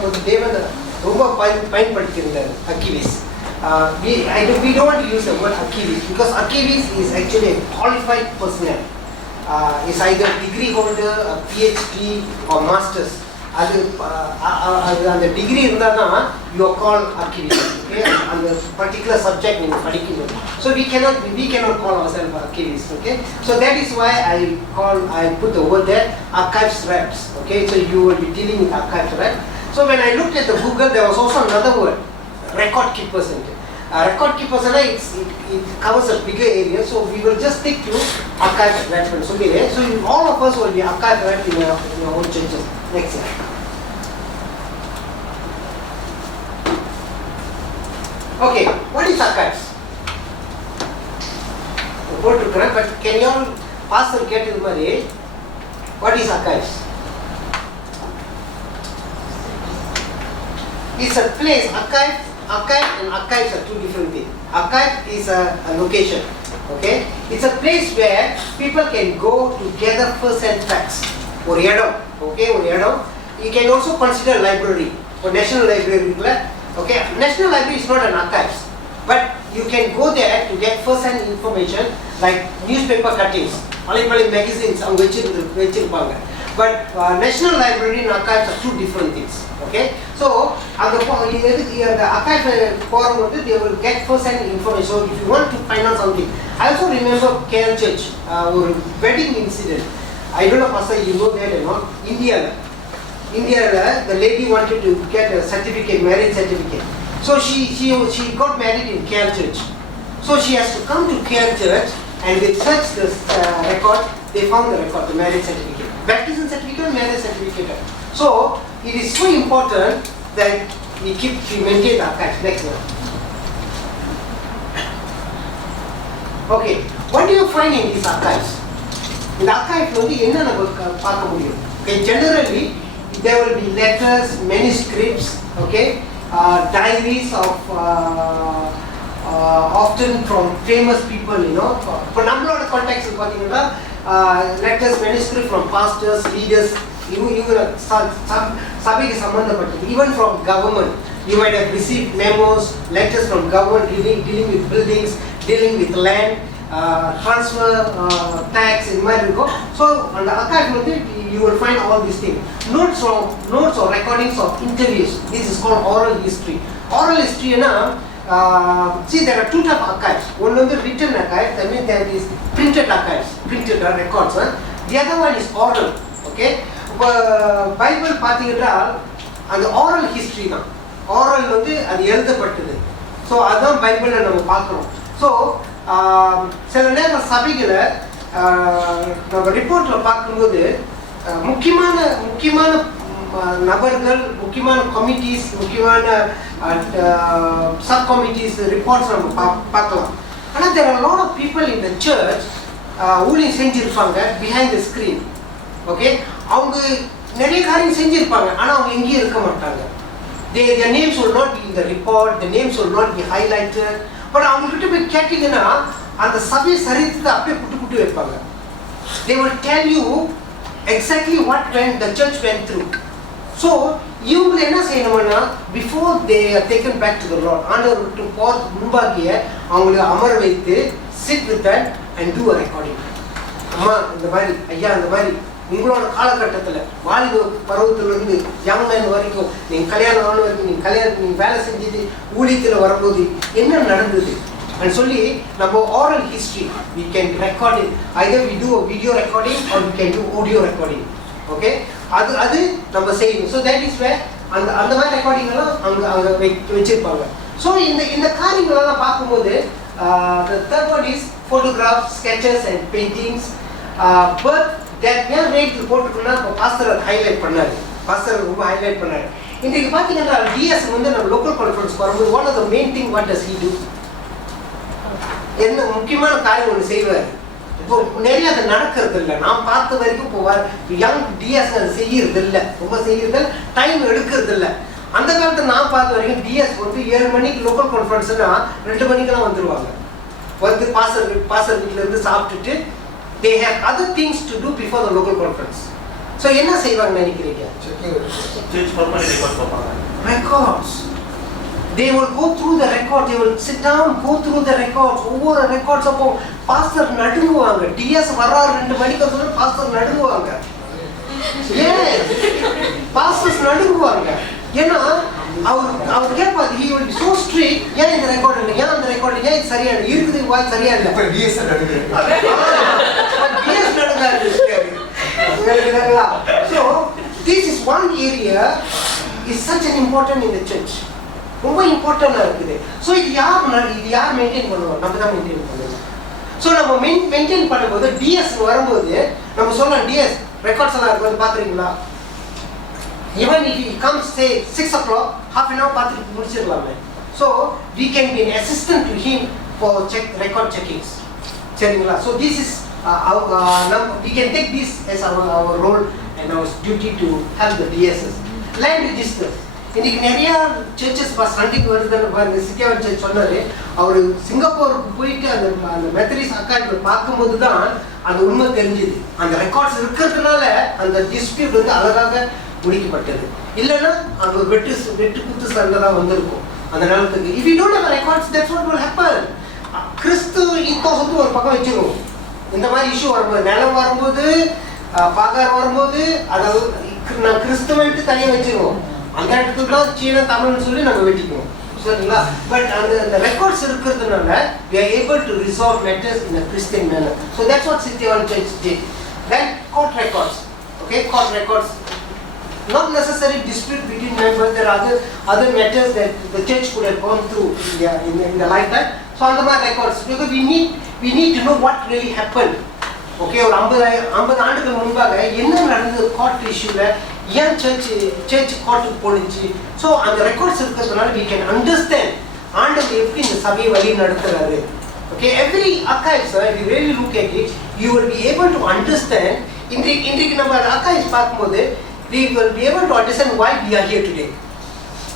பார்க்கும்போது தேவன் ரொம்ப பயன்படுத்தியிருந்தார் அக்கிவிஸ். We don't want to use the word Akivis because Akivis is actually a qualified personnel. Is either degree holder, a PhD or masters. அந்த டிகிரி இருந்தால் தான் you are called Akivis. Okay, அந்த particular subject நீங்கள் படிக்கணும். So we cannot call ourselves Akivis. Okay, so that is why I put the word there, archives reps. Okay, so you will be dealing with archives rep. So when I looked at the Google, there was also another word, record keepers. Record keepers, it covers a bigger area, so we will just stick to archive reference. Okay, so all of us will be archive rep in your own churches. Next year. Okay, what is archives? But can you all pass and get in the money? What is archives? It's a place. Archive and archives are two different things. Archive is a location. Okay, it's a place where people can go to gather first-hand facts. Okay, you can also consider library or national library. Okay, national library is not an archives, but you can go there to get first-hand information like newspaper cuttings, magazines, but national library and archives are two different things. Okay, so the archive forum they will get first-hand information. So if you want to find out something, I also remember KL Church or wedding incident. I don't know, Pastor, you know that or not? India, the lady wanted to get a certificate, marriage certificate. So she got married in KL Church. So she has to come to KL Church and they searched the record. They found the record, the marriage certificate, baptism certificate, marriage certificate. So it is so important that we maintain the archives. Next one. Okay, what do you find in these archives? In the archive, okay, generally there will be letters, manuscripts, okay, diaries of often from famous people, you know. For number of contexts, letters, manuscripts from pastors, leaders, even from government. You might have received memos, letters from government dealing with buildings, dealing with land, transfer, tax, in my go. So on the archive, you will find all these things. Notes or recordings of interviews. This is called oral history. Oral history, see, there are two types of archives. One is the written archive, that means there is printed archives, printed records. The other one is oral. Okay, Bible and the oral history. Oral அது எழுதப்பட்டது. So அதான் பைபிள்ல நம்ம பார்க்கிறோம். So சில நேரம் சபைகளை நம்ம ரிப்போர்ட்ல பார்க்கும்போது முக்கியமான நபர்கள், முக்கியமான கமிட்டிஸ், முக்கியமான சப் கமிட்டிஸ் ரிப்போர்ட்ஸ் நம்ம பார்க்கலாம். ஆனால் there are a lot of people in the church ஊழியம் செஞ்சிருப்பாங்க behind the screen. Okay, அவங்க நிறைய காரியம் செஞ்சிருப்பாங்க, ஆனால் அவங்க எங்கேயும் இருக்க மாட்டாங்க. Their names will not be in the report, the names will not be highlighted. But அவங்ககிட்ட போய் கேட்டீங்கன்னா அந்த சபை சரித்திரத்தை அப்படியே புட்டு வைப்பாங்க. They will tell you exactly what the church went through. So இவங்க என்ன செய்யணும்னா before they are taken back to the Lord, ஆண்டவருக்கு போறதுக்கு முன்பாகிய அவங்களை அமர வைத்து sit with them and do a recording. அம்மா இந்த மாதிரி, ஐயா இந்த மாதிரி உங்களோட காலகட்டத்தில் வாலிப பருவத்திலிருந்து யங் மேன் வரைக்கும் நீங்கள் கல்யாணம் ஆன வரைக்கும் நீங்கள் வேலை செஞ்சது ஊழியத்தில் வரும்போது என்ன நடந்தது and சொல்லி நம்ம oral history we can record it. Either we do a video recording or we can do audio recording. Okay, அது நம்ம செய்யணும். So that is where அந்த மாதிரி ரெக்கார்டிங் எல்லாம் அங்கே வச்சிருப்பாங்க. ஸோ இந்த காரியங்களெல்லாம் பார்க்கும்போது the third one is photographs, sketches and paintings. But that ஏன் ரேட் போட்டுக்கணும்னா இப்போ பாஸ்டர் ஹைலைட் பண்ணாரு, பாஸ்டர் ரொம்ப ஹைலைட் பண்ணாரு. இன்றைக்கு பார்த்தீங்கன்னா டிஎஸ் நம்ம லோக்கல் கான்ஃபரன்ஸ் வரும்போது what are the main thing, what does he do? என்ன முக்கியமான காரியம் ஒன்று செய்வார். இப்போ நிறைய அது நடக்கிறது இல்லை, நான் பார்த்த வரைக்கும் போவார் யங் டிஎஸ் அது செய்யறது இல்லை, ரொம்ப செய்யறது டைம் எடுக்கிறது இல்லை. அந்த காலத்தில் நான் பார்த்த வரைக்கும் டிஎஸ் 7 மணிக்கு லோக்கல் கான்ஃபரன்ஸ்னா 2 மணிக்கெல்லாம் வந்துடுவாங்க. பாஸ்டர் வீட்டில் இருந்து சாப்பிட்டுட்டு they have other things to do before the local conference. So என்ன செய்வாங்கன்னு நினைக்கிறீங்க? Records. They will go through the record. They will sit down, go through the records. ஒவ்வொரு ரெக்கார்ட்ஸ் அப்போ பாஸ்டர் நடுங்குவாங்க. டிஎஸ் வர்றாரு 2 மணிக்கு சொல்ல பாஸ்டர் நடுங்குவாங்க. எஸ், பாஸ்டர்ஸ் நடுங்குவாங்க. ஏன்னா அவர் கேட்பாரு, he will be so strict. ஏன் இந்த ரெக்கார்ட் இல்லை, ஏன் அந்த ரெக்கார்ட் இல்லை, ஏன் இது சரியா இல்லை, இருக்குது வாய் சரியா இல்லை. இப்போ டிஎஸ் நடுங்குறாரு. டிஎஸ் நடுங்குறாரு. So this is one area is such an important in the church. ரொம்ப இம்பார்ட்டண்டா இருக்குது. ஸோ இது யார் மெயின்டைன் பண்ணுவோம்? நம்ம தான் மெயின்டைன் பண்ணுவோம். ஸோ நம்ம மெயின்டைன் பண்ணும்போது டிஎஸ் வரும்போது நம்ம சொல்லலாம், டிஎஸ் ரெக்கார்ட்ஸ் எல்லாம் இருக்கும்போது பார்க்குறீங்களா, even if he comes say 6 o'clock, half an hour பார்த்துட்டு முடிச்சிடலாமே. So we can be an assistant to him for record checkings. சரிங்களா? So this is we can take this as our role and our duty to help the DSS. Land register. இன்னைக்கு நிறைய சர்ச்சஸ் சண்டைக்கு வருதுன்னு பாருங்க. சித்தியாவன் சர்ச் சொன்னாரு, அவர் சிங்கப்பூருக்கு போயிட்டு அந்த மெத்தடிஸ்ட் அக்காட்சியை பார்க்கும்போது தான் அந்த உண்மை தெரிஞ்சுது. அந்த ரெக்கார்ட்ஸ் இருக்கிறதுனால அந்த டிஸ்பியூட் வந்து அழகாக முடிக்கப்பட்டது. இல்லைன்னா அங்கே வெட்டு குத்து சண்டை தான் வந்திருக்கும் அந்த நிலத்துக்கு. If you don't have records, that's what will happen. கிறிஸ்து இப்போ வந்து ஒரு பக்கம் வச்சிருவோம். இந்த மாதிரி இஷ்யூ வரும்போது, நிலம் வரும்போது, பாகார் வரும்போது, அதாவது நான் கிறிஸ்துவன்ட்டு தனியாக வச்சிருவோம். அந்த இடத்துல தான் சீன தமிழ்னு சொல்லி நம்ம வெட்டிக்குவோம். சரிங்களா? பட் அந்த ரெக்கார்ட்ஸ் இருக்கிறதுனால we are able to resolve matters in a Christian manner. So that's what Sityavan Church did. Then court records. Okay, court records. Not necessarily dispute between members. There are other matters that the church could have gone through in the lifetime. So on the records, because we need to know what really happened. Okay, ஒரு 50 ஆண்டுகள் முன்பாக என்ன நடந்தது கோர்ட் இஷ்யூல, ஏன் சர்ச் கோர்ட்டுக்கு போனுச்சு. ஸோ அந்த ரெக்கார்ட்ஸ் இருக்கிறதுனால we can understand ஆண்டவர் எப்படி இந்த சபையை வழி நடத்துறாரு. Okay, every archives, if you really look at it, you will be able to understand. இன்றைக்கு நம்ம archives பார்க்கும்போது we will be able to understand why we are here today.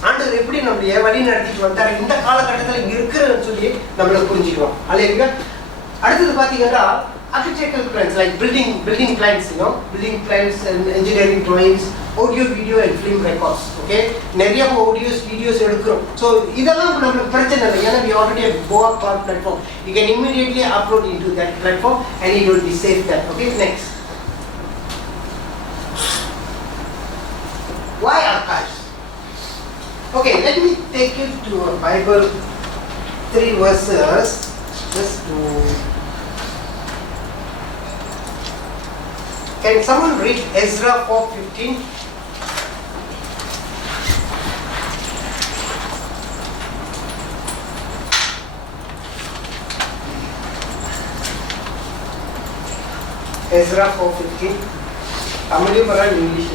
ஆண்டவர் எப்படி நம்மளுடைய வழி நடத்திட்டு வந்தார், இந்த காலகட்டத்தில் இங்கே இருக்கிறன்னு சொல்லி நம்மளை புரிஞ்சுக்கிறோம். அல்லேலூயா. அடுத்தது பார்த்தீங்கன்னா architectural plans, like building plans, building plans and engineering drawings, audio, video and film records. Okay, நிறைய audios, videos எடுக்கிறோம். So இதெல்லாம் நமக்கு பிரச்சனை இல்லை, ஏன்னா we already have BOAH platform. You can immediately upload into that platform and it will be saved there. Okay, next. Why archives? Okay, let me take you to a Bible, 3 verses, just to. Can someone read Ezra 4:15? Ezra 4:15. Tamil or English?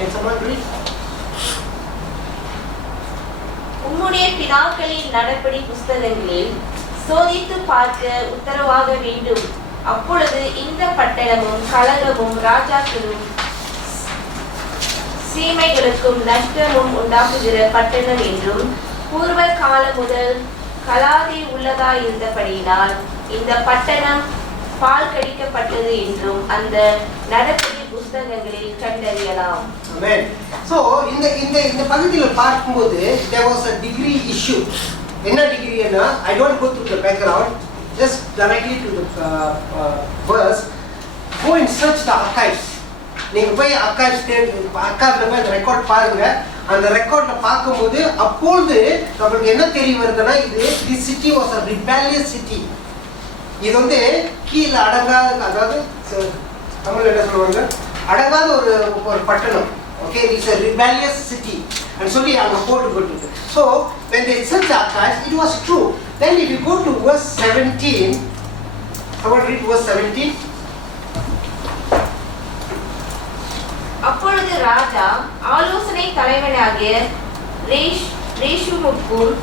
Can someone read? உம்முடைய பிதாக்களின் நடபடி புஸ்தகங்களில் சோதித்து பார்க்க உத்தரவாக வேண்டும். அப்பொழுது இந்த பட்டணமும் கலகமும் ராஜாக்களும் சீமைகளுக்கும் நஷ்டமும் உண்டாக்குகிற பட்டணம் என்றும் பூர்வ காலம் முதல் கலாதி உள்ளதாயிருந்தபடியினால் இந்த பட்டணம் பால் கடிக்கப்பட்டது என்றும் அந்த நடபடி புஸ்தகங்களில் கண்டறியலாம். Amen. So இந்த பகுதியில் பார்க்கும்போது there was a degree issue. என்ன டிகிரினா, I don't go through the background, just directly to the verse. Go and search the archives. நீங்க போய் archives போய் ரெக்கார்ட் பாருங்க. அந்த ரெக்கார்ட்ல பார்க்கும்போது அப்பொழுது நமக்கு என்ன தெரிய வருதுன்னா, this city was a rebellious city. இது வந்து கீழே அடங்காத, அதாவது தமிழ்ல என்ன சொல்லுவாங்க, அடங்காத ஒரு பட்டணம். Okay, it's a rebellious city and சொல்லி அங்க போட்டுக்கிட்டு. So when they search the archives, it was true. Then if you go to verse 17, I want to read verse 17. அப்பொழுது ராஜா ஆலோசனை தலைவனாகிய ரேஷுமுக்கும்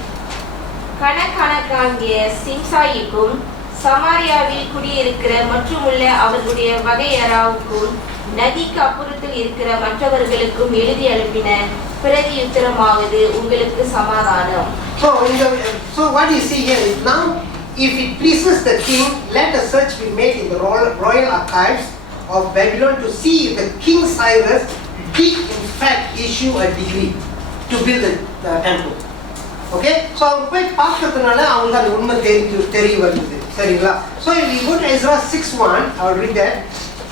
கணக்காகிய சிம்சாயிக்கும் சமாரியாவில் குடியிருக்கிற மற்றுமுள்ள அவர்களுடைய வகையறாவுக்கும் நதிக்கு அப்புறத்தில் இருக்கிற மற்றவர்களுக்கும் எழுதி அனுப்பின பிரதியுத்தரமாவது உங்களுக்கு சமாதானம். So what you see here is now, if it pleases the king, let a search be made in the royal archives of Babylon to see if the king Cyrus did in fact issue a decree to build the temple. Okay, so அவங்க போய் பார்க்கறதுனால அவங்களுக்கு அந்த உண்மை தெரிய வருது, சரிங்களா? So if we go to Ezra 6:1, I will read that.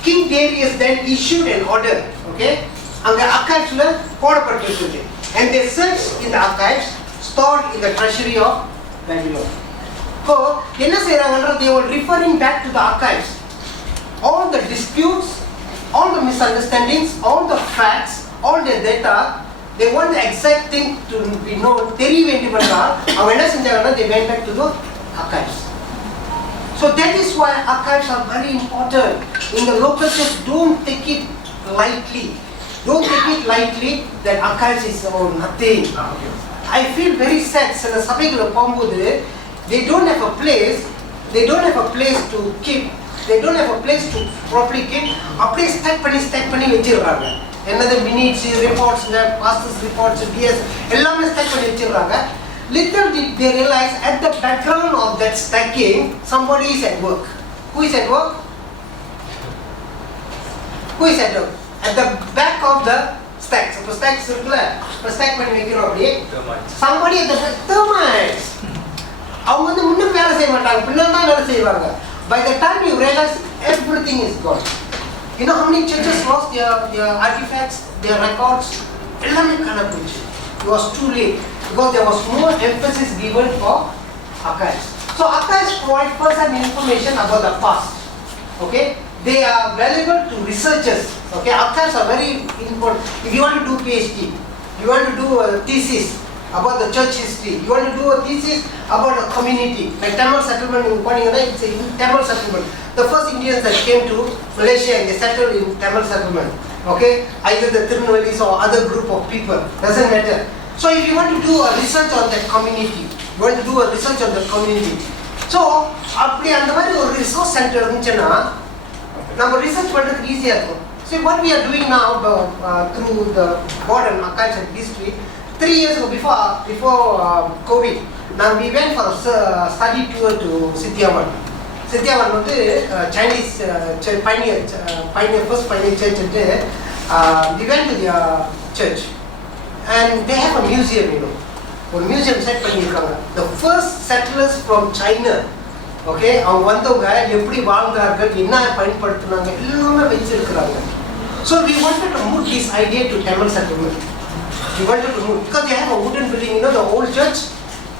King Darius then issued an order, okay, அங்க archivesல போடப்பட்டிருக்கு, and they searched in the archives stored in the treasury of Babylon. So என்ன செய்றாங்கன்றது, they were referring back to the archives, all the disputes, all the misunderstandings, all the facts, all the data. They want the exact thing to be known. தெரிய வேண்டுமென்றால் அவங்க என்ன செஞ்சாங்கன்னா, they went back to the archives. So that is why archives are very important. In the local church, don't take it lightly. Don't take it lightly that archives is nothing. I feel very sad. சில சபைகளை போகும்போது they don't have a place. They don't have a place to keep. They don't have a place to properly keep. அப்படியே stack பண்ணி வச்சிருக்காங்க. என்னது minutes, reports, pastors reports, DS எல்லாமே stack பண்ணி வச்சிருக்காங்க. Little did they realize at the background of that stacking, somebody is at work. Who is at work? Who is at work? At the back of the stacks. So stacks இருக்குல்ல, stack பண்ணி வைக்கிறோம் அப்படியே. Somebody at the termites. அவங்க வந்து முன்ன வேலை செய்ய மாட்டாங்க, பின்னாடி தான் வேலை செய்வாங்க. By the time you realize, everything is gone. You know how many churches lost their artifacts, their records? எல்லாமே காண போச்சு. It was too late because there was more emphasis given for archives. So archives provide first-hand information about the past. Okay, they are valuable to researchers. Okay, archives are very important. If you want to do PhD, you want to do a thesis about the church history, you want to do a thesis about a community, like Tamil settlement in Paningana, it's a Tamil settlement. The first Indians that came to Malaysia and they settled in Tamil settlement. Okay, either the Tirunelvelis or other group of people, doesn't matter. So if you want to do a research on that community, you want to do a research on the community. So அப்படி அந்த மாதிரி ஒரு resource centre இருந்துச்சுன்னா நம்ம ரிசர்ச் பண்றதுக்கு ஈஸியா இருக்கும். So what we are doing now through the board and archives and history, 3 years ago before COVID, now we went for a study tour to Sithiyawan. Sithiyawan வந்து Chinese pioneer first pioneer church and we went to their church and they have a museum, you know. ஒரு museum set பண்ணியிருக்காங்க. The first settlers from China, okay, அவங்க வந்தவங்க எப்படி வாழ்ந்தார்கள், என்ன பயன்படுத்தினாங்க, எல்லாமே வச்சிருக்கிறாங்க. So we wanted to move this idea to Tamil settlement. We wanted to move because they have a wooden building, you know, the old church,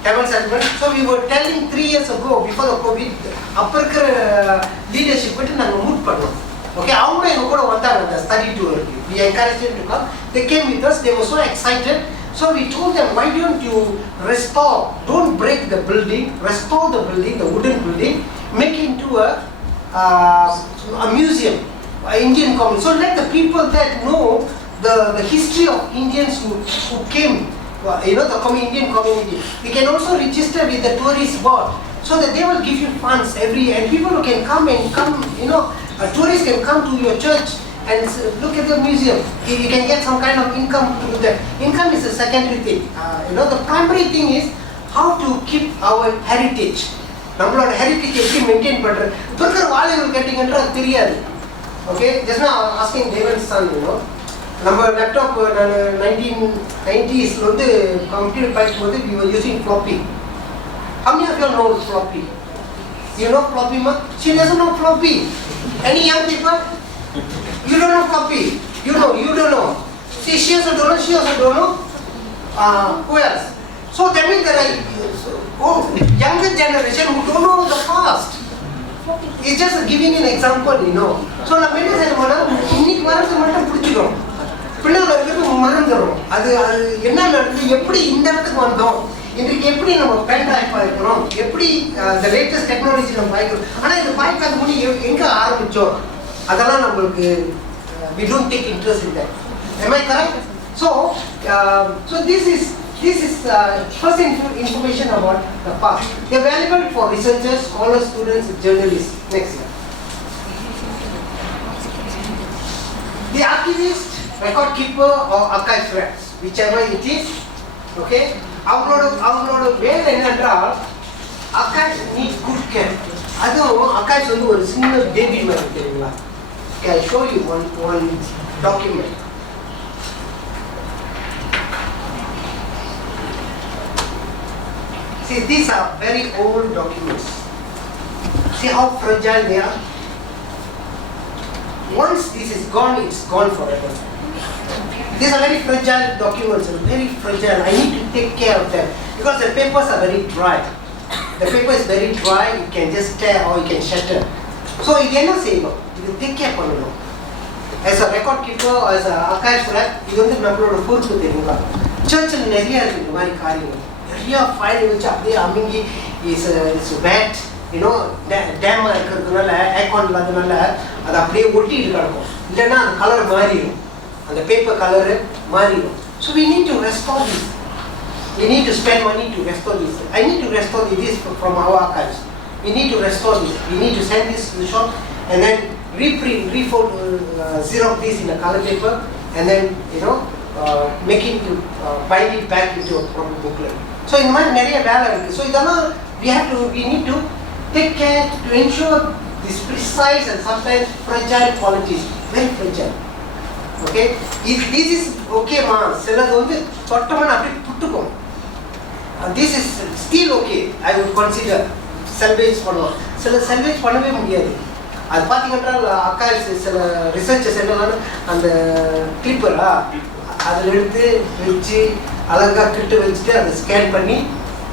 Tamil settlement. So we were telling 3 years ago before the COVID, அப்ப இருக்கிற லீடர்ஷிப் விட்டு நாங்கள் மூவ் பண்ணோம். Okay, அவங்க எங்க கூட வந்தாங்க அந்த ஸ்டடி டூருக்கு. We encouraged them to come. They came with us. They were so excited. So we told them, why don't you restore? Don't break the building. Restore the building, the wooden building. Make it into a museum, Indian community. So let the people that know the history of Indians who came, you know, the Indian community. We can also register with the tourist board so that they will give you funds every year. And people who can come, you know, a tourist can come to your church and look at the museum. You can get some kind of income to do that. Income is a secondary thing. You know, the primary thing is how to keep our heritage. நம்மளோட ஹெரிட்டேஜ் எப்படி மெயின்டைன் பண்றது? இப்போ இருக்கிற வாலிபர்கள் கேட்டீங்கன்னா அது தெரியாது. Okay, just now asking Devan's son, you know, நம்ம லேப்டாப் நான் 1990s வந்து கம்ப்யூட்டர் படிக்கும்போது we were using floppy. How many of you know floppy? You know floppy ma? She doesn't know floppy. Any young people? You don't know floppy. You don't know. See, she also don't know. Who else? So that means there are younger generation who don't know the past. It's just giving an example, you know. So நம்ம என்ன செய்யணும்னா இன்னைக்கு வரது மட்டும் பிடிச்சிடும். பிள்ளைகள் இருக்கிறது மறந்துடும். அது என்ன நடக்குது, எப்படி இந்த இடத்துக்கு வந்தோம், இன்றைக்கு எப்படி நம்ம பேண்ட் ட்ரைவ் பாய்க்கிறோம், எப்படி இந்த லேட்டஸ்ட் டெக்னாலஜி நம்ம பாய்க்கிறோம். ஆனால் இது பாய்க்காத முடி எங்கே ஆரம்பித்தோம் அதெல்லாம் நம்மளுக்கு we don't take interest in that. Am I correct? So this is This is first information about the past. They are valuable for researchers, scholars, students, journalists. Next year. The archivist, record keeper or archive reps, whichever it is, okay. அவங்களோட வேலை என்னென்றால் archives need good care. அதுவும் archives வந்து ஒரு சின்ன பேபி மாதிரி தெரியுங்களா? Okay, I'll show you one document. See, these are very old documents. See how fragile they are? Once this is gone, it's gone forever. These are very fragile documents, very fragile. I need to take care of them because the papers are very dry. The paper is very dry, you can just tear or you can shatter. So, you cannot say no. You take care of it. As a record keeper or as an archives rep, you don't know what to do. Church is very நிறைய ஃபைல் வச்சு அப்படியே அமுங்கி is bad you know டேமாக இருக்கிறதுனால ஏர்கான் இல்லாததுனால அது அப்படியே ஒட்டிட்டு கிடக்கும். இல்லைன்னா அந்த கலர் மாறிடும், அந்த பேப்பர் கலரு மாறிடும். So we need to restore this. We need to spend money to restore this. I need to restore this from our archives. We need to restore this. We need to send this to the shop and then reprint, refold, xerox this in a color paper and then make it to bind it back into a proper booklet. So in my area value, so we need to take care to ensure this precise and sometimes fragile qualities, very fragile. Okay, if this is okay ma, selladhu vandu thottamana appadi puttukom. This is still okay, I would consider salvage pannalam. Sila salvage பண்ணவே முடியாது. அது பாத்தீங்கன்னா archives சில researchers என்னன்னா அந்த clipper-ஆ அதில் எடுத்து வச்சு அழகா கிட்ட வச்சுட்டு அதை ஸ்கேன் பண்ணி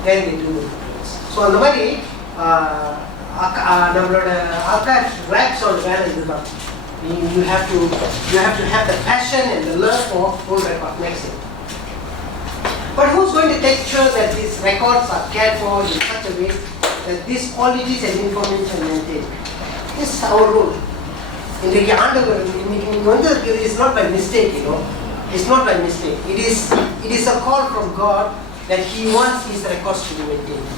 then they do it. So அந்த மாதிரி நம்மளோட archives raps on வேலை இதுதான். You have to have the passion and the love for full record. Next thing. But who's going to take sure that these records are cared for in such a way that these qualities and information are maintained? This is our role. It is not by mistake, It's not by mistake. It is a call from God that He wants His records to be maintained.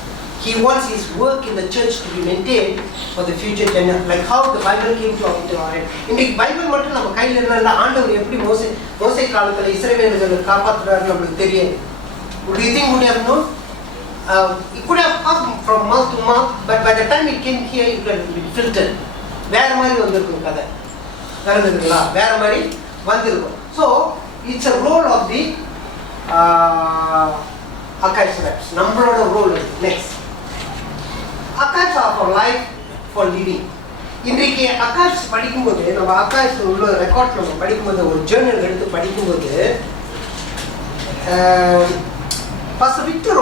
He wants His work in the church to be maintained for the future tenure. Like how the Bible came to our head. In the Bible மட்டும் நம்ம கையில இருந்தா ஆண்டவர் எப்படி மோசே காலத்துல இஸ்ரவேலர்களை காப்பாத்துறாருன்னு நமக்கு தெரியாது. Would you think would have known? It could have come from mouth to mouth, but by the time it came here, it could have been filtered. வேற மாதிரி வந்திருக்கும் கதை. நடந்துருக்குங்களா? வேற மாதிரி வந்திருக்கும். So it's a role of the archives reps. நம்மளோட role next. Archives are for life, for living. இன்றைக்கு archives படிக்கும்போது நம்ம archives உள்ள ரெக்கார்ட் நம்ம படிக்கும்போது ஒரு ஜேர்னல் எடுத்து படிக்கும்போது பாஸ்டர் விக்டர்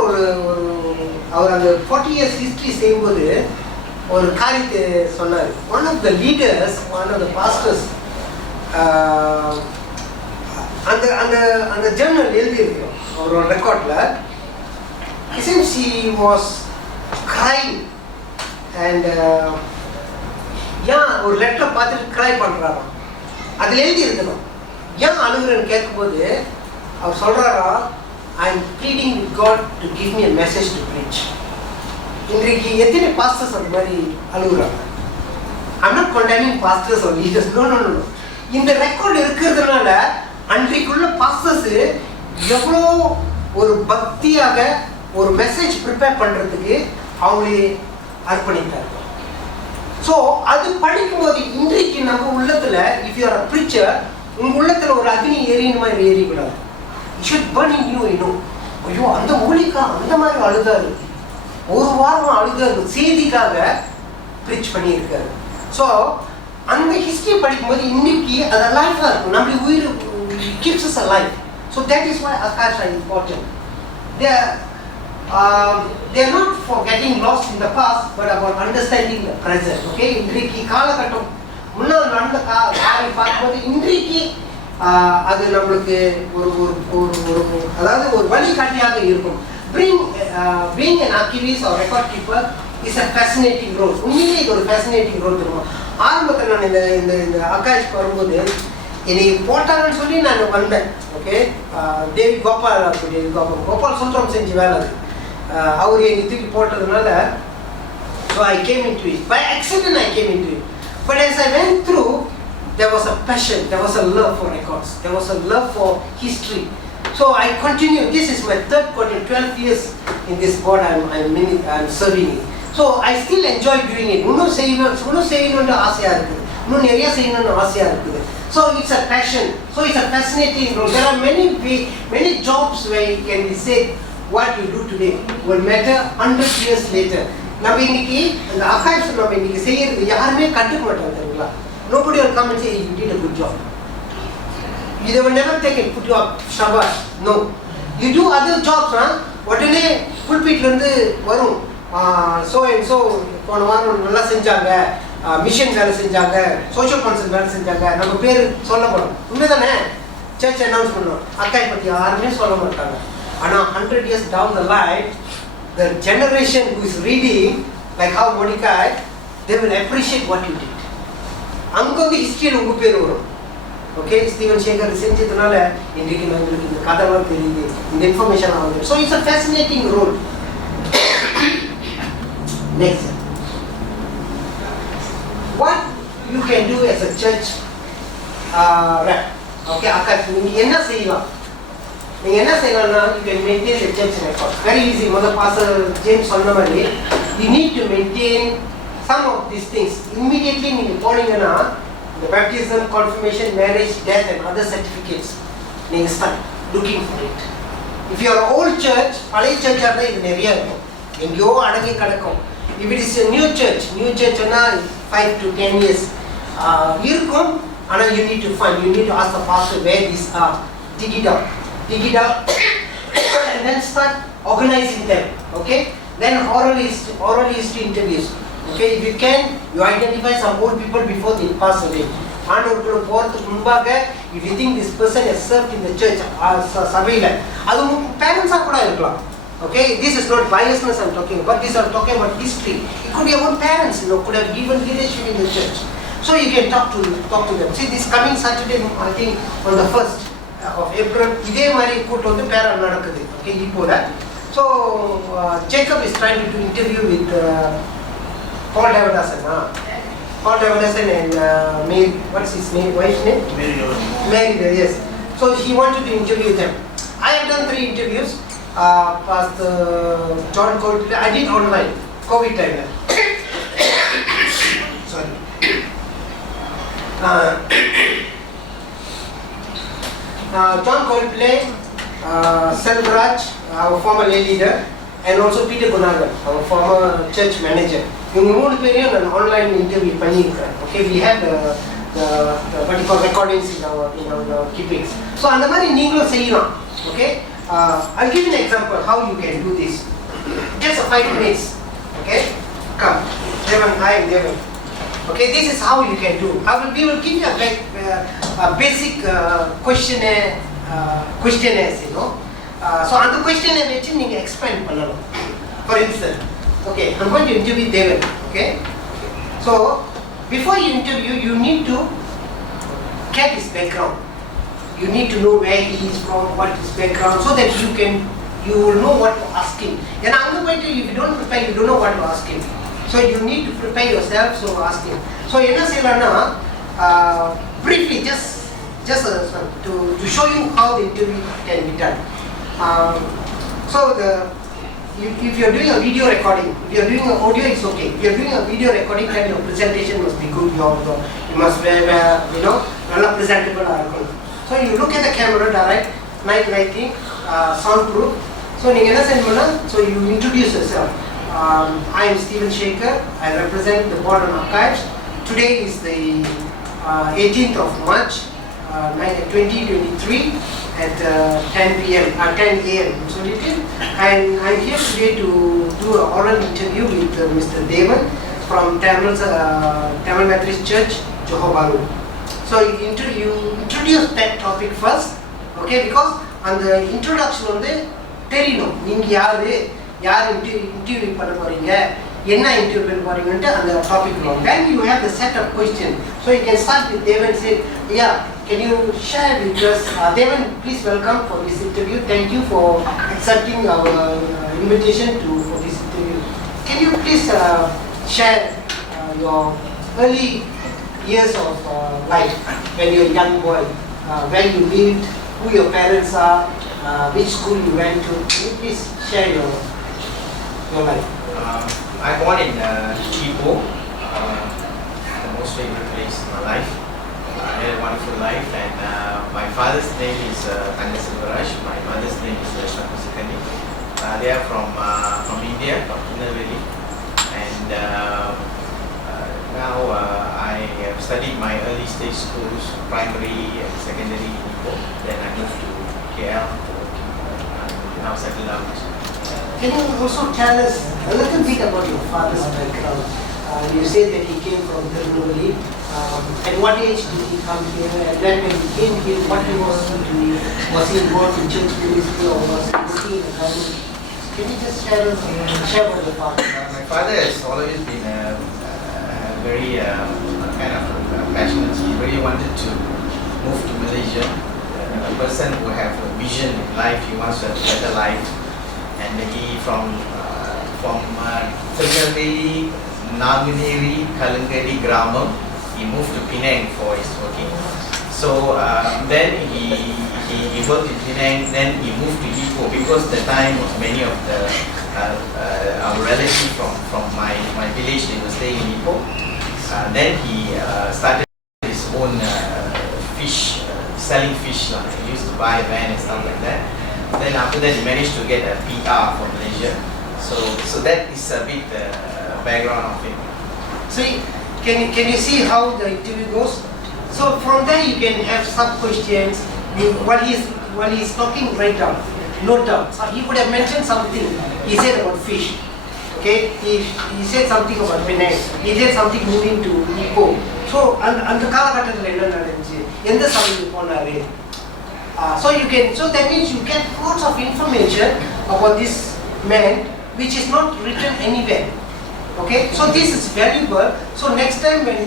அவர் அந்த 40 years history செய்யும்போது ஒரு காரியத்தை சொன்னார். One of the leaders, one of the pastors அந்த ஜேர்னல் எழுதியிருக்கோம் அவரோட ரெக்கார்ட்ல. Since he was crying and ஏன் ஒரு லெட்டர் பார்த்துட்டு க்ரை பண்ணுறாராம், அதில் எழுதி இருக்கணும். ஏன் அழுகுறேன்னு கேட்கும்போது அவர் சொல்கிறாரா, I am pleading with God to give me a message to preach. இன்றைக்கு எத்தனை பாஸ்டர்ஸ் அந்த மாதிரி அழுகுறாங்க? I'm not condemning pastors or leaders. No. இந்த ரெக்கார்டு இருக்கிறதுனால அன்றைக்குள்ள பாஸ்டர்ஸ் எவ்வளோ ஒரு பக்தியாக ஒரு மெசேஜ் ப்ரிப்பேர் பண்ணுறதுக்கு அவங்களே அர்ப்பணித்தார்கள். ஸோ அது படிக்கும்போது இன்றைக்கு நம்ம உள்ளத்தில் if you are a preacher, உங்கள் உள்ளத்தில் ஒரு அக்னி ஏறின மாதிரி ஏறிக்கூடாது. It should burn in you. ஐயோ அந்த ஊழிக்காக அந்த மாதிரி அழுதாரு, ஒரு வாரம் அழுதாரு, செய்திக்காக ப்ரீச் பண்ணியிருக்காரு. ஸோ அந்த ஹிஸ்ட்ரி படிக்கும்போது இன்னைக்கு அது லைஃபாக இருக்கும், நம்மளுக்கு உயிர் keeps us alive. So that is why archives are important. They are not for getting lost in the past, but about understanding the present. Okay, இன்றைக்கு காலகட்டம் முன்னால் நடந்த காரியம் பார்க்கும்போது இன்றைக்கு அது நம்மளுக்கு ஒரு அதாவது ஒரு வழிகாட்டியாக இருக்கும். Being an archivist or record keeper is a fascinating role. உண்மையிலே இது ஒரு fascinating role தெரியுமா? ஆரம்பத்தில் நான் இந்த archives வரும்போது என்னை போட்டாங்கன்னு சொல்லி நான் வந்தேன். ஓகே, டேவிட் கோபால் சுந்தரம் செஞ்ச வேலை அது. அவர் என்னை தூக்கி போட்டதுனால so I came into it. By accident I came into it. But as I went through, there was a passion, there was a love for records, there was a love for history. So I continued. This is my third quarter, 12 years in this board I'm serving it. So I still enjoy doing it. இன்னும் செய்யணும்னு ஆசையா இருக்குது, இன்னும் நிறைய செய்யணும்னு ஆசையா இருக்குது. So it's a passion. So it's a fascinating role. There are many jobs where you can be said what you do today will matter 100 years later. நம்ம இன்னைக்கு அந்த archives நம்ம இன்னைக்கு செய்யறது யாருமே கண்டுக்க மாட்டாங்க தெரியுங்களா? Nobody will come and say you did a good job. You will never take it, put you up, shabash. No. You do other jobs, உடனே புல்பிட்ல இருந்து வரும். So and so போன வாரம் நல்லா செஞ்சாங்க, மிஷன் வேலை செஞ்சாங்க, சோஷியல் கன்சர்ன் வேலை செஞ்சாங்க, நம்ம பேர் சொல்லப்படும். உண்மைதானே? சர்ச் அனௌன்ஸ் பண்ணோம், அக்காய் பற்றி யாருமே சொல்ல மாட்டாங்க. ஆனால் 100 years down the line, the generation who is reading, like how Monica, they will appreciate what you did. அங்கே வந்து ஹிஸ்ட்ரியில் உங்கள் பேர் வரும். ஓகே, ஸ்டீவன் ஷேகர் செஞ்சதுனால இன்றைக்கு நம்மளுக்கு இந்த கதைலாம் தெரியுது, இந்த இன்ஃபர்மேஷன் ஆகுது. So it's a fascinating role. Next, what you can do as a church rep? Okay, அக்கா நீங்க என்ன செய்யலாம்? நீங்க என்ன செய்யலாம்னா you can maintain the church record. Very easy. முதல்ல பாஸ்டர் ஜேம்ஸ் சொன்ன மாதிரி you need to maintain some of these things. Immediately நீங்க போனீங்கன்னா the baptism, confirmation, marriage, death and other certificates, நீங்க start looking for it. If you are an old church, பழைய சர்ச்சா இருந்தா இது நிறைய இருக்கும், எங்கேயோ அடங்கி கிடக்கும். If it is a new church na 5 to 10 years இருக்கும், ஆனால் you need to find, you need to ask the pastor where these are, dig it out and then start organizing them. Okay, then oral history interviews. Okay, if you can, you identify some old people before they pass away. ஆண்டவருக்குள்ள போகிறதுக்கு முன்பாக if you think this person has served in the church, சபையில் அது உங்கள் பேரண்ட்ஸாக கூட இருக்கலாம். Okay, this is not biasness I'm talking about, this I'm talking about history. It could be our parents, could have given leadership in the church. So you can talk to them. See, this coming Saturday, I think on the 1st of April, இதே மாதிரி கூட்டம் வந்து பேரல் நடக்குது. Okay, இப்போத. So Jacob is trying to do interview with Paul Devadasan and Mary, what's his name, wife's name? Mary, yes. So he wanted to interview them. I have done 3 interviews. Pastor John Coldplay, I did online, COVID time. Sorry. John Coldplay, Selvraj, our former lay leader, and also Peter Gunagan, our former church manager. இவங்க 3 பேரையும் நான் online interview பண்ணியிருக்கேன். Okay, we have the what you call recordings in our keepings. So அந்த மாதிரி நீங்களும் செய்யலாம். Okay, I'll give you an example how you can do this. Just 5 minutes. Okay, come, Devan, I am Devan. Okay, this is how you can do. We will give you a basic questionnaires, so on the questionnaire வச்சு நீங்க expand பண்ணலாம். For instance, okay, I'm going to interview Devan. Okay, so before you interview, you need to get his background. You need to know where he is from, what his background, so that you will know what to ask him. And I'm going to, if you don't prepare, you don't know what to ask him. So you need to prepare yourself, so ask him. So என்ன செய்யலாம்னா briefly just to show you how the interview can be done. So if you are doing a video recording, if you are doing an audio, it's okay. If you are doing a video recording, then your presentation must be good. You must wear நல்லா presentable இருக்கும். So you look at the camera direct, night lighting, soundproof. So நீங்க என்ன செய்யணும்னா, so you introduce yourself. I am Stephen Shekar. I represent the board on archives. Today is the 18th of March 2023 at 10 a.m. And I'm here today to do an oral interview with Mr. Devan from Tamil Methodist Church, Johor Bahru. So you introduce that topic first, okay? Because on the introduction வந்து தெரியணும் நீங்க யார் இன்டர்வியூ பண்ண போறீங்க, என்ன இன்டர்வியூ பண்ண போறீங்கன்ட்டு அந்த டாபிக் வரும். Then you have the set of questions. So you can start with Devan and say, yeah, can you share with us, Devan, please welcome for this interview. Thank you for accepting our invitation for this interview. Can you please share your early years of life when you're a young boy, where you lived, who your parents are, which school you went to? Can you please share your life? I born in Ipoh, the most favorite place in my life. I had a wonderful life, and my father's name is Tanda Silvaraj. My mother's name is Shekar. They are from India, from Tinelveli, and now I have studied my early stage schools, primary and secondary in Ipoh. Then I moved to KL to now settled out. Can you also tell us a little bit about your father's background? You said that he came from Tinelveli. At what age did he come here? And then when he came here, what he was doing? Was he involved in church ministry or was he working in the government? Can you just share about your father? My father has always been a very kind of passionate. He really wanted to move to Malaysia. A person who have a vision in life, he wants to have a better life. And he from Tinelveli, Naguneri, Kalangadi, Gramam, he moved to Penang for his working. So then he worked in Penang, then he moved to Ipoh because the time was many of the our relatives from my village, they were staying in Ipoh. Then he started his own fish, selling fish. He used to buy a van and stuff like that. Then after that he managed to get a PR for Malaysia. So that is a bit background of him. So can you see how the interview goes? So from there you can have some questions. While he's talking, write down, note down. So he would have mentioned something. He said about fish. Okay, he said something about Penang. He said something moving to Ipoh. So அந்த காலகட்டத்தில் என்ன நடந்துச்சு, எந்த சபைக்கு போனாரு? So that means you get lots of information about this man, which is not written anywhere. Okay, so this is valuable. So next time when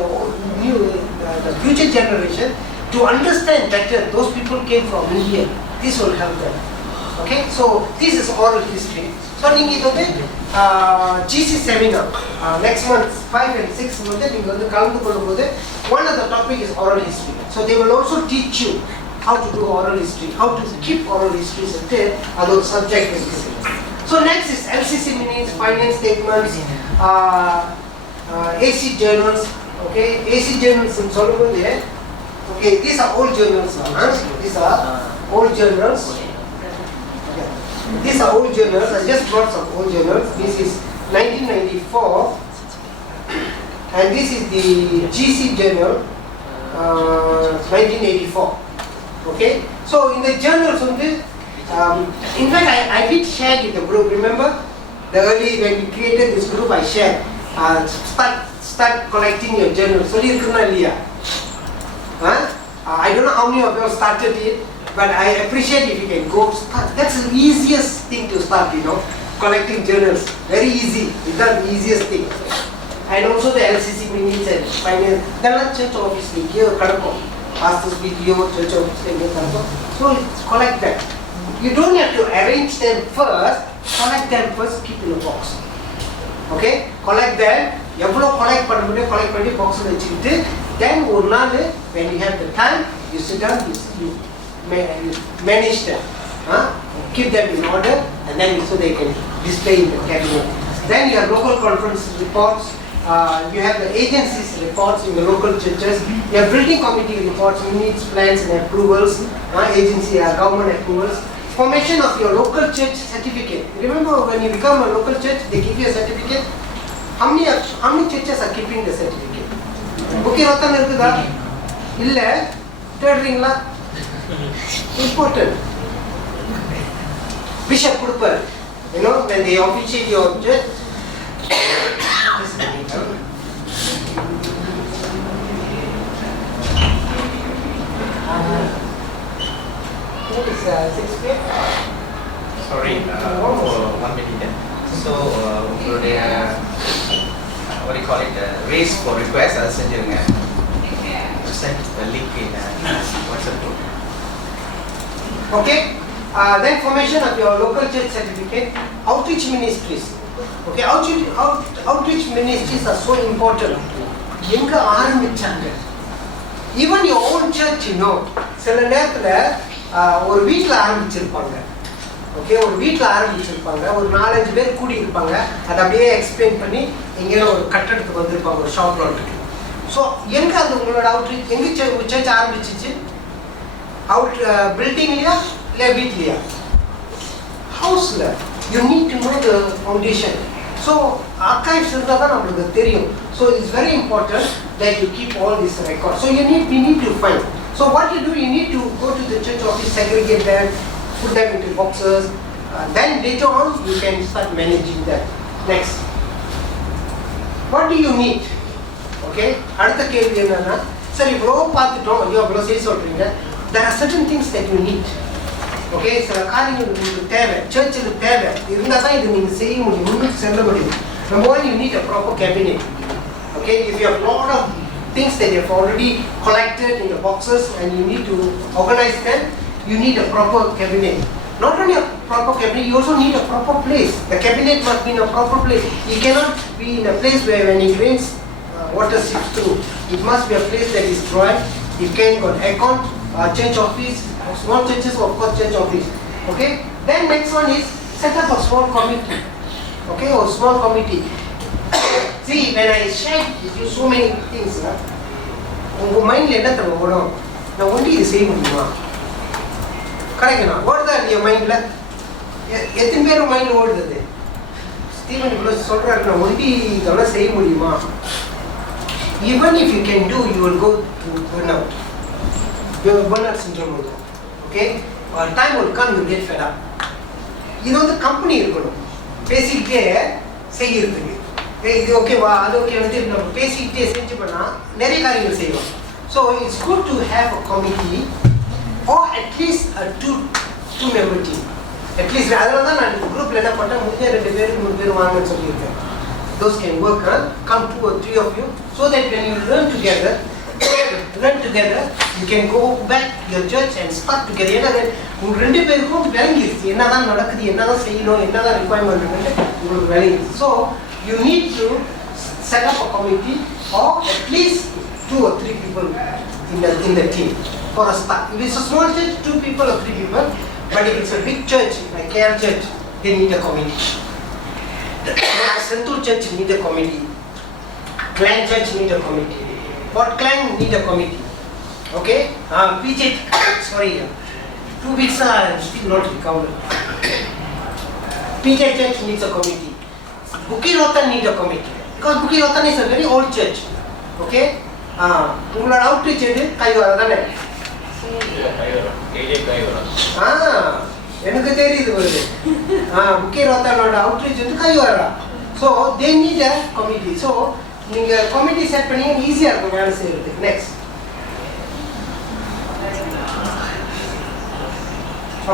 the future generation to understand better, those people came from India, this will help them. Okay, so this is oral history. So நீங்க இதோட GC seminar next month 5 and 6 வந்து நீங்க வந்து கலந்து கொள்ளும்போது one of the topic is oral history. So they will also teach you how to do oral history, how to keep oral histories and other subject. So next is LCC minutes, finance statements, AC journals. Okay, AC journals in Solomon. Okay, these are old journals. These are old journals. Okay. These are old journals. I just brought some old journals. This is 1994, and this is the GC journal, 1984. Okay, so in the journals on this. In fact, I did share in the group. Remember, the early when we created this group, I shared. Start collecting your journals. So I don't know how many of you have started it, but I appreciate if you can go start. That's the easiest thing to start. Collecting journals, very easy. It's the easiest thing. And also the LCC minutes and finance. Then church office here, pastors video, church office so collect that. You don't have to arrange them first. Collect them first. Keep in a box. Okay? Collect them. Collect பண்ணி box ல வச்சிட்டு then ஒரு நாள் when you have the time you sit down, you manage them. Keep them in order and then so they can display in the cabinet. Then you have local conference reports. You have the agencies reports in the local churches. You have building committee reports, units, plans and approvals, agency, government approvals. Formation of your local church certificate. Remember when you become a local church, they give you a certificate. How many churches are keeping the certificate? Okay, rotan irukudha? Illa, தேடுறீங்களா? Important. Bishop Kurpal, when they officiate your church. Sorry, for 1 minute. So, what do you call it? Raise for request, I'll send you again. send the link in WhatsApp group. Okay. Then formation of your local church certificate, outreach ministries. Okay, outreach ministries are so important. எங்க ஆரம்பிச்சாங்க? Even your own church, you know, சில நேரத்துல ஒரு வீட்ல ஆரம்பிச்சிருப்பாங்க. ஓகே, ஒரு வீட்ல ஆரம்பிச்சிருப்பாங்க, ஒரு 4-5 பேர் கூடி இருப்பாங்க, அதை அப்படியே எக்ஸ்பிளைன் பண்ணி எங்கேயோ ஒரு கட்டடத்துக்கு வந்திருப்பாங்க, ஒரு ஷாப் லாட்டுக்கு. ஸோ எங்க அது உங்களோட அவுட்ரீச் எங்க சர்ச் ஆரம்பிச்சிச்சு? பில்டிங்லையா இல்லை வீட்லையா? ஹவுஸ்ல. You need to know the foundation. So archives இருந்தால் தான் நம்மளுக்கு தெரியும். So it's very important that you keep all this record. So we need to find. So what you do, you need to go to the church office, segregate them, put them into boxes. Then later on you can start managing that. Next, what do you need? Okay, அடுத்த கேள்வி என்னன்னா, சரி இவ்வளோ பார்த்துட்டோம், ஐயோ அவ்வளோ செய்ய சொல்றீங்க. There are certain things that you need. Okay, சில காரியங்கள் உங்களுக்கு தேவை, சர்ச்சில் தேவை இருந்தால் தான் இது நீங்கள் செய்ய முடியும், உங்களுக்கு செல்ல முடியும். Number one, you need a proper cabinet. Okay, if you have a lot of things that you have already collected in the boxes and you need to organize them, you need a proper cabinet. Not only a proper cabinet, you also need a proper place. The cabinet must be in a proper place. It cannot be in a place where when it rains, water seeps through. It must be a place that is dry. It can got aircon, church office, small churches of course church office. Okay. Then next one is set up a small committee. Okay, or small committee. See, when I shared with you so many things, உங்க மைண்ட்ல என்ன தர ஓடும்? நான் ஒண்டி இது செய்ய முடியுமா? கரெக்டா? ஓடுதா இல்லையா மைண்ட்ல? எத்தனை பேர் மைண்ட் ஓடுது? ஸ்டீவன் இவ்வளவு சொல்றாரு, நான் ஒண்டி இதெல்லாம் செய்ய முடியுமா? Even if you can do, you will go to burnout. You will burnout syndrome also. Okay? Time will come, you get fed up. இது வந்து கம்பெனி இருக்கணும், பேசிக்கிட்டே செய்யறதுக்கு. இது ஓகேவா, அது ஓகே வந்து நம்ம பேசிக்கிட்டே செஞ்சு பண்ணால் நிறைய காரியங்கள் செய்வோம். So it's good to have a committee or at least two-member team. At least அதனால தான் நான் குரூப்பில் என்ன பண்ணேன், முடிஞ்ச 2 பேர் 3 பேர் வாங்கன்னு சொல்லியிருக்கேன். Those can work, come 2 or 3 of you, so that when you learn together, you can go back to your church and start together. ஏன்னா உங்களுக்கு 2 பேருக்கும் விளங்கிடுச்சு என்னதான் நடக்குது, என்னதான் செய்யணும், என்னதான் ரிக்வயர்மெண்ட் இருக்குன்னு உங்களுக்கு விளங்கிடுச்சு. So you need to set up a committee or at least 2 or 3 people in the team for a start. If it's a small church, 2 people or 3 people, but if it's a big church like KR Church, they need a committee. Sentur Church need a committee. Clan Church need a committee. Port Clan need a committee. Okay? PJ, sorry, 2 weeks are still not recovered. PJ Church needs a committee. Bukit Rotan need a committee because Bukit Rotan is a very old church. Okay? உங்களோட அவுட்ரீச் எது? கைவரா தானே? எனக்கு தெரியுது வருது. புக்கீர் ரோத்தானோட outreach வந்து கைவரா. So they need a committee. So நீங்கள் கமிட்டி செட் பண்ணி ஈஸியாக இருக்கும் வேலை செய்யறதுக்கு. நெக்ஸ்ட்,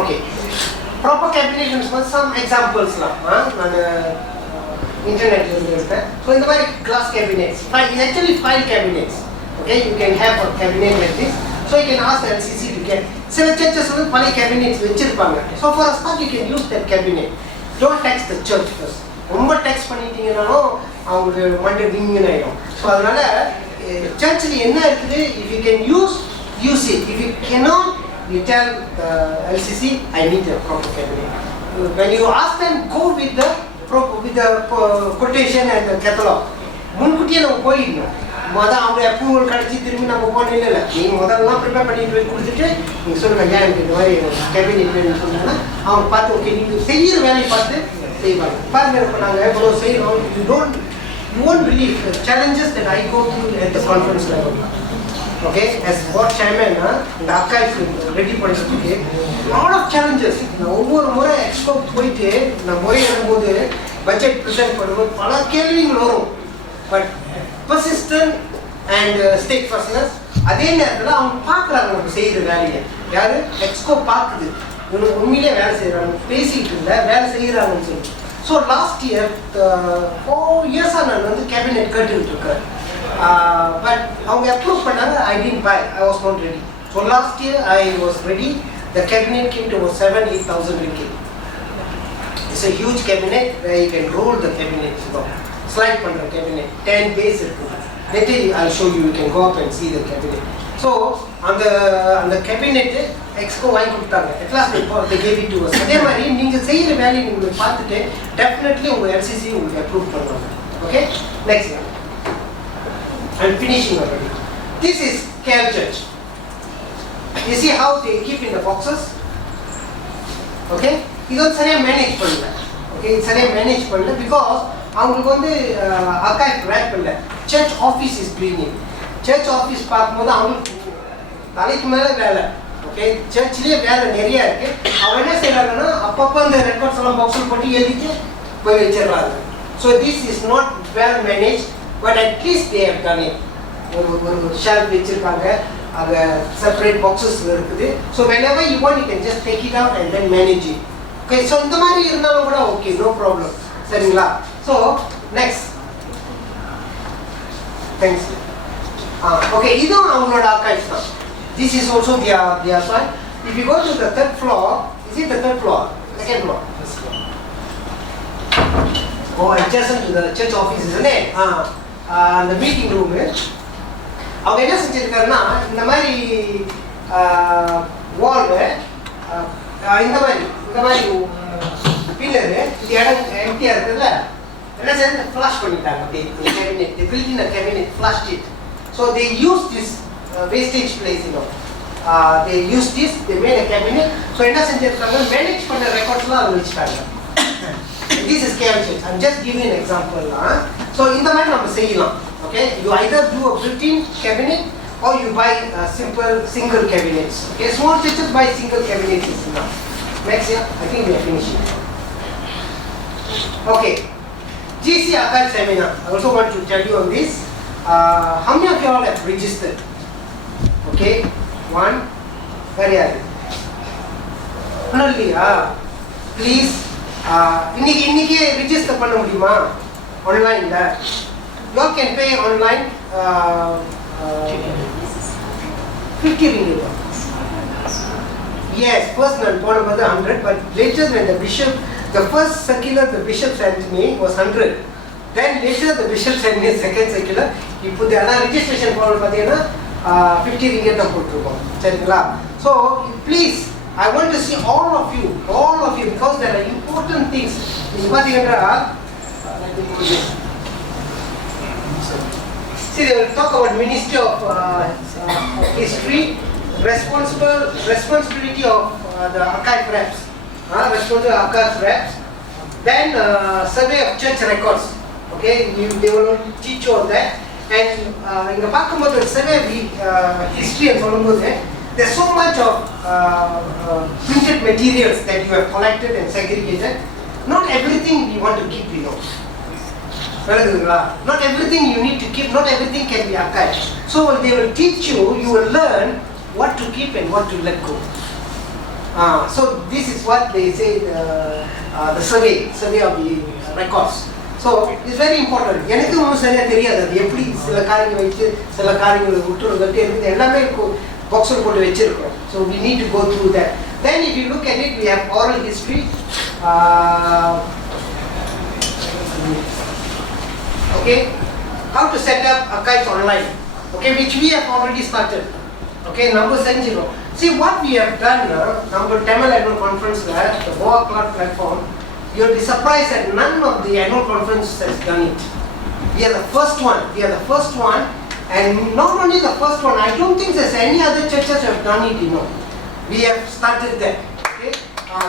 ஓகே, ப்ராப்பர் கேபினேஷன்ஸ் சம் எக்ஸாம்பிள்ஸ்லாம் நான் இன்டர்நெட்ல இருந்து எடுத்தேன். ஸோ இந்த மாதிரி glass cabinets, actually file cabinets. Okay, you can have a cabinet like this. So you can ask the LCC to get. சில churches வந்து பழைய cabinets வச்சிருப்பாங்க. So for a start you can use that cabinet. Don't tax the church first. ரொம்ப டேக்ஸ் பண்ணிட்டீங்கன்னாலும் அவங்களுக்கு மண்டே விங்கன் ஆயிடும். ஸோ அதனால சர்ச்சில் என்ன இருக்குது, if you can use it. If you cannot, you tell the LCC, I need a proper cabinet. When you ask them, go with the quotation and the catalog. முன்கூட்டியே நம்ம போயிடணும். அவங்க அப்ரூவல் கிடச்சி திரும்பி நம்ம போகணும். இல்லை நீங்கள் முதல்லாம் ப்ரிப்பேர் பண்ணிட்டு போய் கொடுத்துட்டு நீங்கள் சொல்லுங்கள், ஏன் எனக்கு இந்த மாதிரி கேபினெட் வேணும்னு சொன்னாங்கன்னா அவங்க பார்த்து ஓகே நீங்கள் செய்கிற வேலையை பார்த்து செய்வாங்க. பாருங்க, இப்போ நாங்கள் எவ்வளோ செய்கிறோம். You won't believe the challenges that I go through at the conference level. Okay, as board chairman, இந்த archive ரெடி பண்ணுறதுக்கு lot of challenges. நான் ஒவ்வொரு முறை எக்ஸ்போ போயிட்டு நான் முறையிடும்போது பட்ஜெட் ப்ரெசென்ட் பண்ணும்போது பல கேள்விகள் வரும். But persistent and steadfastness. அதே நேரத்தில் அவங்க பார்க்குறாங்க நம்ம செய்கிற வேலையை. யார் எக்ஸ்கோ பார்க்குது, இவங்க உண்மையிலே வேலை செய்கிறாங்க, பேசிக்கிட்டு இல்லை வேலை செய்கிறாங்கன்னு சொல்லி. ஸோ லாஸ்ட் இயர் 4 இயர்ஸாக நான் வந்து கேபினெட் கேட்டுக்கிட்டு இருக்கேன். But அவங்க approve பண்ணாங்க, I didn't buy, I was not ready. So last year I was ready. The cabinet came to about 7,000-8,000 ringgit. It's a huge cabinet where you can roll the cabinet, slide பண்ண cabinet, 10 bays இருக்கும். Later I'll show you, you can go up and see the cabinet. So அந்த cabinet exco வாங்கி கொடுத்தாங்க. At last they gave it to us. அதே மாதிரி நீங்க செய்யற வேலையை நீங்க பார்த்துட்டு definitely உங்க LCC உங்களுக்கு approve பண்ணுவாங்க. Okay, next one. I'm finishing already. This is KL Church. You see how they keep in the boxes? Okay, இது வந்து சரியா மேனேஜ் பண்ணல. Okay, இது சரியா மேனேஜ் பண்ணல because அவங்களுக்கு வந்து archive rack பண்ணல. Church office is cleaning. Church office பார்க்கும்போது அவங்களுக்கு தலைக்கு மேல வேலை. Okay, சர்ச்சிலே வேலை நிறைய இருக்கு. அவங்க என்ன செய்றாங்கன்னா அப்பப்ப அந்த ரெக்கார்ட்ஸ் எல்லாம் பாக்ஸ்ல போட்டு எழுதிட்டு போய் வச்சிடறாங்க. So this is not well managed, but at least they have done it. ஒரு ஷெல்ஃப் வச்சிருக்காங்க, அது செப்பரேட் பாக்ஸஸ் இருக்குது. So whenever you want you can just take it out and then manage it. Okay, so இந்த மாதிரி இருந்தாலும் கூட okay, no problem. சரிங்களா? So next. Thanks. Okay, இதுவும் அவங்களோட archives தான். This is also their side. If you go to the third floor, is it the third floor? Second floor. Oh, adjacent to the church office, isn't it? The meeting room. அவங்க என்ன செஞ்சிருக்காருன்னா இந்த மாதிரி வால்ல இந்த மாதிரி பில்லர் இந்த இடம் எம்டியா இருக்குல்ல, என்ன செய்ய ஃபிளாஷ் பண்ணிட்டாங்க. அப்படியே cabinet, they built in a cabinet, flushed it. So they used this wastage place, they used this, they made a cabinet. So என்ன செஞ்சிருக்காங்க, மேனேஜ் பண்ண ரெக்கார்ட்ஸ்லாம் அதை வச்சுட்டாங்க. This is KL Church. I'm just giving an example. So இந்த மாதிரி நம்ம செய்யலாம். Okay, you either do a built-in cabinet or you buy simple single cabinets. Okay, small churches buy single cabinets is enough. Next year, I think we are finishing. Okay, GC Archive seminar. I also want to tell you on this. How many of you all have registered? Okay, one. Very good. Only, please. இன்னைக்கு register பண்ண முடியுமா ஆன்லைன்ல? You all can pay online 50 ringgit. Yes, personal போடும்போது 100, but later when the bishop, the first circular the bishop sent me was 100. Then later the bishop sent me a second circular. இப்போ the registration form பார்த்தீங்கன்னா 50 ringgit தான் போட்டுருக்கோம். சரிங்களா? So please, I want to see all of you, because there are important things. நீங்க பார்த்தீங்கன்னா see, they will talk about Ministry of History, responsibility of the archive reps, responsibility of archive reps. Then survey of church records. Okay, they will teach you all that. And in the பார்க்கும்போது survey history and சொல்லும்போது there's so much of printed materials that you have collected and segregated. Not everything we want to keep, Not everything you need to keep, not everything can be archived. So they will teach you, you will learn what to keep and what to let go. So this is what they say, the survey of the records. So it's very important. எனக்கு ஒன்றும் சரியாக தெரியாது அது எப்படி சில காரியங்கள் வச்சு சில காரியங்களை விட்டுறது இருக்குது எல்லாமே பாக்ஸில் போட்டு வச்சிருக்கோம். So we need to go through that. Then if you look at it, we have oral history. Okay, how to set up archives online, okay, which we have already started. Okay, number 70. See what we have done now, number Tamil annual conference, the BOAH platform. You'll be surprised that none of the annual conference has done it. We are the first one, and not only the first one, I don't think there's any other churches have done it, We have started that, okay,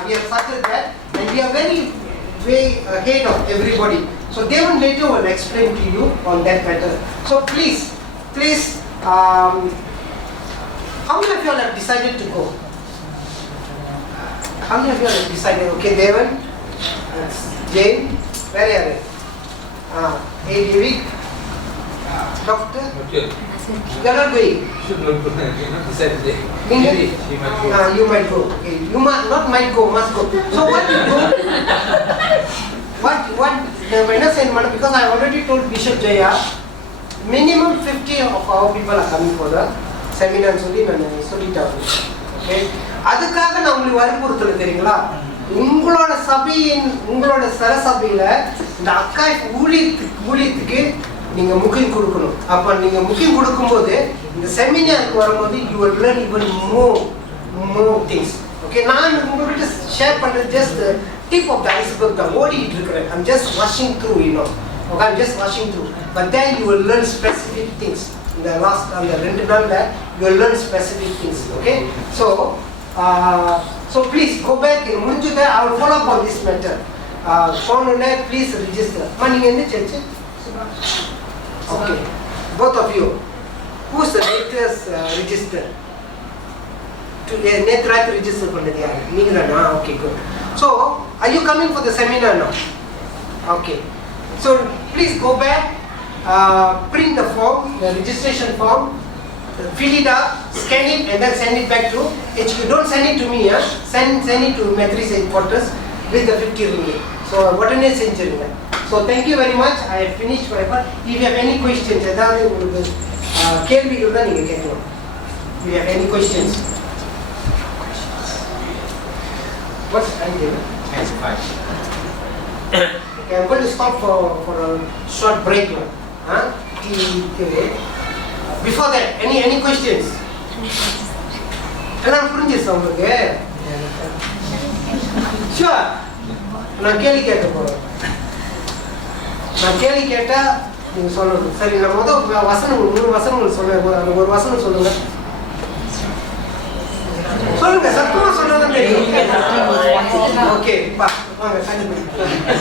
we have started that, and we are way ahead of everybody. So Devan later will explain to you on that matter. So please, how many of you all have decided to go? How many of you all have decided? Okay, Devan, Jane, where are you? Hey, David, Doctor? You are not going? Should not go. You not decided yet. Maybe she might go. You might go. Okay. You might go, must go. So what you do? What the Venus and Mana, because I already told Bishop Jaya, minimum 50 of our people are coming for the seminar சொல்லி நான் சொல்லிட்டேன். ஓகே, அதுக்காக நான் உங்களுக்கு வற்புறுத்தல தெரியுங்களா? உங்களோட சபையின் உங்களோட சரசபையில இந்த அக்கா ஊழியத்துக்கு நீங்க முக்கியம் கொடுக்கணும். அப்ப நீங்க முக்கியம் கொடுக்கும்போது இந்த செமினாருக்கு வரும்போது you will learn even more things. Okay, நான் உங்ககிட்ட ஷேர் பண்றது just tip of the iceberg தான் ஓடிட்டு இருக்கிறேன். I'm just rushing through, you know. Okay, I'm just rushing through. But then you will learn specific things. In the last and the rented that you will learn specific things. Okay, so please go back in Munjuda. I will follow up on this matter. Phone please register. Money in the church. Okay, both of you. Who's the latest register? Today, try to register for the day. Okay, good. So, are you coming for the seminar now? Okay. So please go back, print the form, the registration form, fill it up, scan it, and then send it back to HQ. Don't send it to me, send it to Methodist headquarters with the 50 ringgit. So what an essential. So thank you very much. I have finished my part. If you have any questions, if you have any questions. What's the time given? 5. Okay, I'm going to stop for a short break. Before that, any questions? எல்லாம் புரிஞ்சிருச்சா உங்களுக்கு? Sure. நான் கேள்வி கேட்க போறேன். நான் கேள்வி கேட்டா நீங்க சொல்லணும். சரி, நான் முதல் வசனம் 3 வசனங்கள் சொல்றேன். அந்த ஒரு வசனம் சொல்லுங்க. சொல்லுங்க, சத்தமா சொன்னாதான் தெரியும். ஓகே, வாங்க கண்டிப்பா.